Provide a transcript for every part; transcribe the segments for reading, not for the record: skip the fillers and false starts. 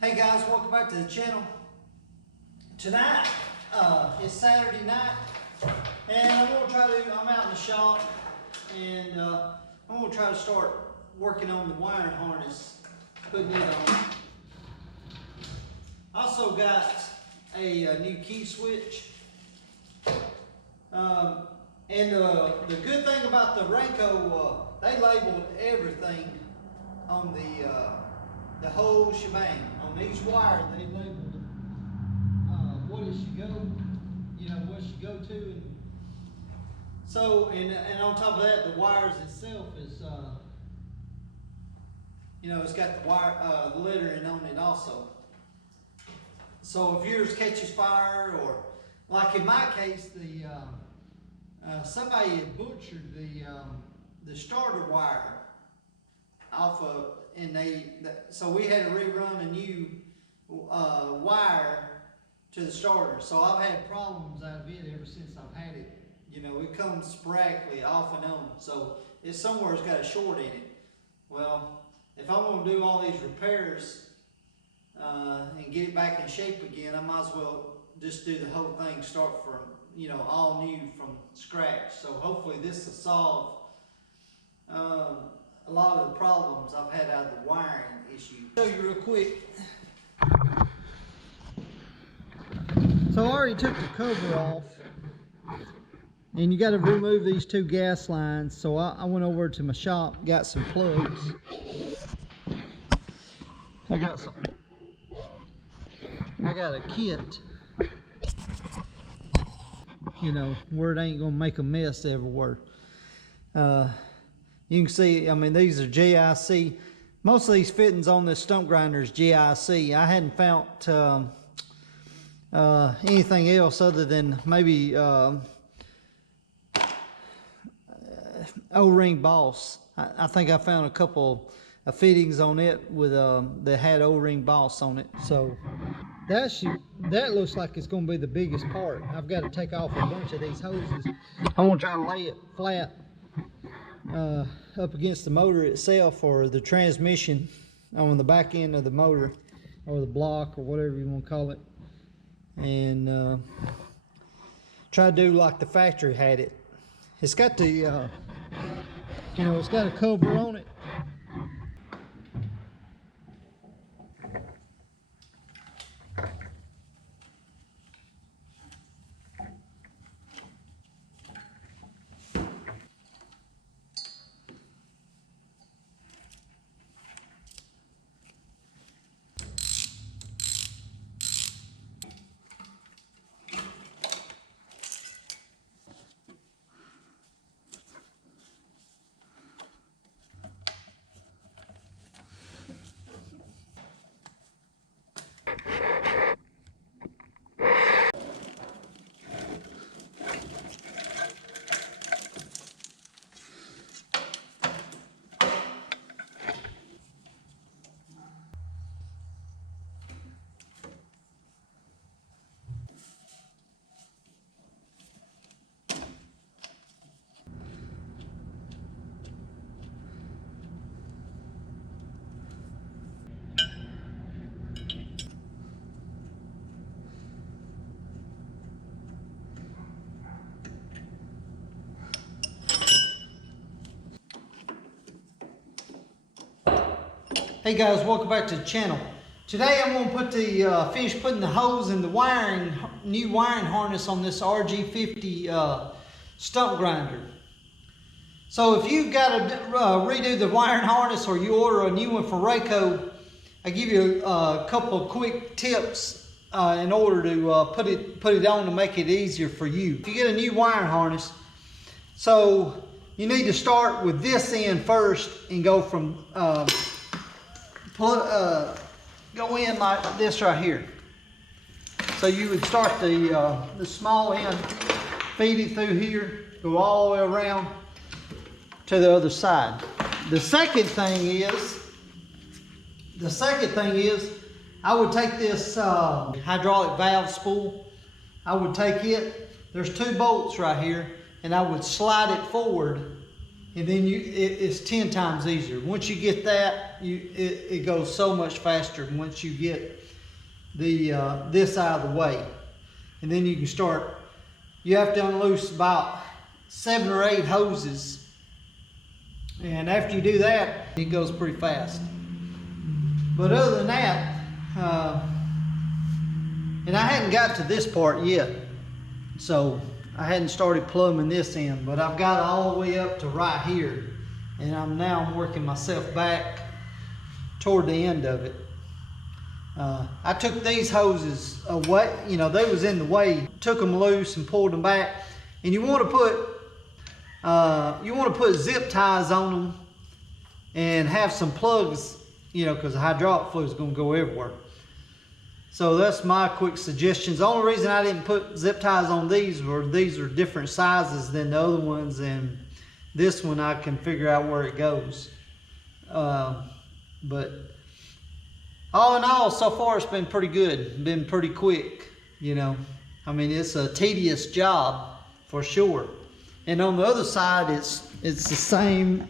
Hey guys, welcome back to the channel. Tonight is Saturday night, and I'm out in the shop, and I'm gonna try to start working on the wiring harness, putting it on. Also got a new key switch. And the good thing about the Rayco, they labeled everything on the whole shebang. On each wire, they labeled what it should go, what it should go to. And so, and on top of that, the wires itself is, it's got the wire, the lettering on it also. So if yours catches fire, or like in my case, somebody had butchered the starter wire off of, so we had to rerun a new wire to the starter. So I've had problems out of it ever since I've had it. It comes sporadically off and on. So it's somewhere's got a short in it. Well, if I'm going to do all these repairs and get it back in shape again, I might as well just do the whole thing, start from all new from scratch. So hopefully this will solve a lot of the problems I've had out of the wiring issue. Show you real quick. So I already took the cover off, and you got to remove these two gas lines. So I went over to my shop, got some plugs. I got a kit, where it ain't gonna make a mess everywhere. You can see, these are GIC. Most of these fittings on this stump grinder is GIC. I hadn't found anything else other than maybe O-Ring Boss. I think I found a couple of fittings on it with that had O-Ring Boss on it. So that looks like it's going to be the biggest part. I've got to take off a bunch of these hoses. I'm going to try to lay it flat up against the motor itself, or the transmission on the back end of the motor, or the block, or whatever you want to call it, and try to do like the factory had it. It's got the it's got a cover on it. Hey guys, welcome back to the channel. Today I'm going to finish putting the hose and the new wiring harness on this Rg50 stump grinder. So if you've got to redo the wiring harness, or you order a new one for Rayco, I give you a couple of quick tips in order to put it on to make it easier for you. If you get a new wiring harness, so you need to start with this end first and go from go in like this right here. So you would start the small end, feed it through here, go all the way around to the other side. The second thing is I would take this hydraulic valve spool. I would take it. There's two bolts right here, and I would slide it forward, and then it's 10 times easier. Once you get that, it goes so much faster once you get the this out of the way. And then you can start, you have to unloose about 7 or 8 hoses. And after you do that, it goes pretty fast. But other than that, and I hadn't got to this part yet, so I hadn't started plumbing this in, but I've got all the way up to right here, and I'm working myself back toward the end of it. I took these hoses away, you know, they was in the way, took them loose and pulled them back. And you want to put zip ties on them and have some plugs, you know, because the hydraulic fluid is going to go everywhere. So that's my quick suggestions. The only reason I didn't put zip ties on these are different sizes than the other ones, and this one I can figure out where it goes. But all in all, so far it's been pretty good, been pretty quick, you know. I mean, it's a tedious job for sure. And on the other side, it's the same.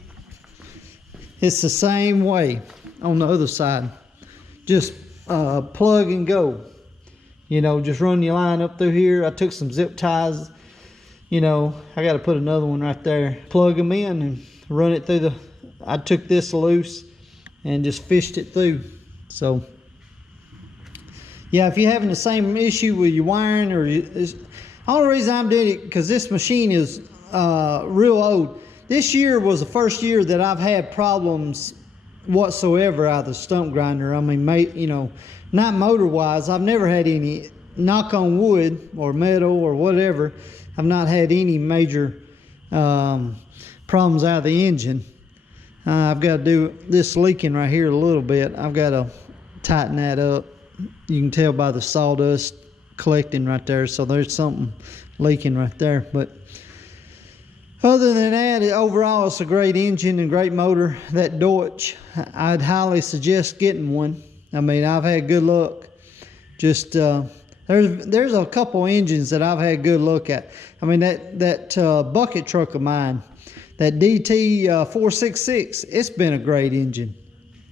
It's the same way on the other side. Just plug and go. You know, just run your line up through here. I took some zip ties. You know, I got to put another one right there. Plug them in and run it through the. I took this loose and just fished it through. So, yeah, if you're having the same issue with your wiring, or the only reason I'm doing it because this machine is real old. This year was the first year that I've had problems whatsoever out of the stump grinder. I mean, you know, not motor wise. I've never had any, knock on wood or metal or whatever. I've not had any major problems out of the engine. I've got to do this leaking right here a little bit. I've got to tighten that up. You can tell by the sawdust collecting right there. So there's something leaking right there. But other than that, overall it's a great engine and great motor. That Deutsch, I'd highly suggest getting one. I mean, I've had good luck. Just there's a couple engines that I've had good look at. I mean, that bucket truck of mine, that DT 466, it's been a great engine.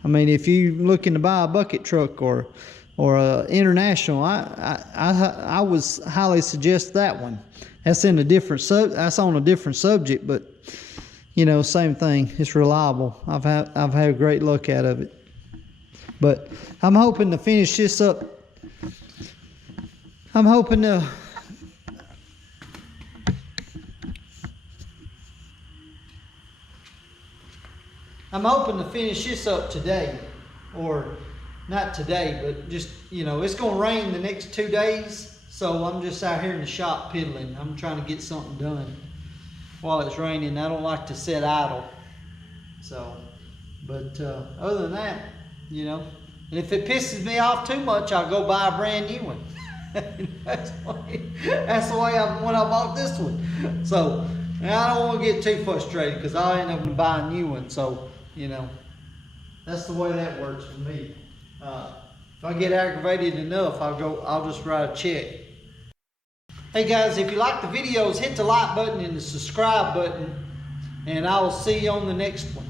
I mean, if you're looking to buy a bucket truck or international, I would highly suggest that one. That's in a different that's on a different subject, but you know, same thing. It's reliable. I've had great luck out of it. But I'm hoping to finish this up. I'm hoping to finish this up today, or not today, but just, you know, it's gonna rain the next 2 days, so I'm just out here in the shop piddling. I'm trying to get something done while it's raining. I don't like to sit idle. So, but other than that, you know, and if it pisses me off too much, I'll go buy a brand new one. That's the way when I bought this one. So, and I don't want to get too frustrated because I'll end up buying a new one. So, you know, that's the way that works for me. If I get aggravated enough, I'll just write a check. Hey guys, if you like the videos, hit the like button and the subscribe button, and I will see you on the next one.